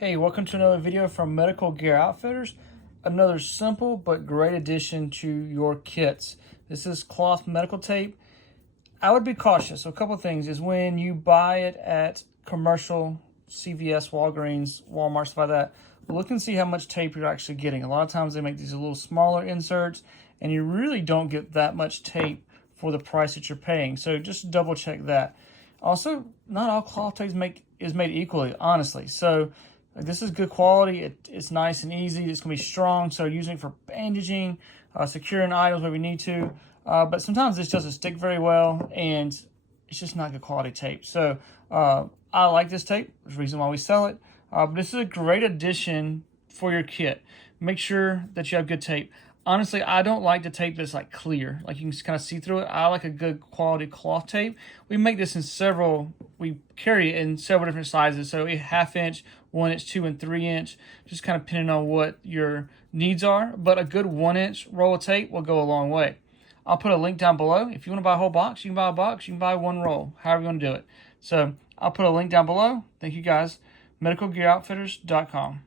Hey, welcome to another video from Medical Gear Outfitters. Another simple but great addition to your kits. This is cloth medical tape. I would be cautious. So a couple of things is when you buy it at commercial, CVS, Walgreens, Walmart, stuff like that, look and see how much tape you're actually getting. A lot of times they make these a little smaller inserts and you really don't get that much tape for the price that you're paying. So just double check that. Also, not all cloth tape is made equally, honestly. So this is good quality. It's nice and easy. It's going to be strong, so using it for bandaging, securing items where we need to. But sometimes this doesn't stick very well, and it's just not good quality tape. So I like this tape. There's a reason why we sell it. But this is a great addition for your kit. Make sure that you have good tape. Honestly, I don't like the tape that's like clear, like you can just kind of see through it. I like a good quality cloth tape. We make this in we carry it in several different sizes. So a 1/2 inch, 1 inch, 2 and 3 inch, just kind of depending on what your needs are. But a good 1 inch roll of tape will go a long way. I'll put a link down below. If you want to buy a whole box, you can buy a box. You can buy one roll, however you want to do it. So I'll put a link down below. Thank you guys. MedicalGearOutfitters.com.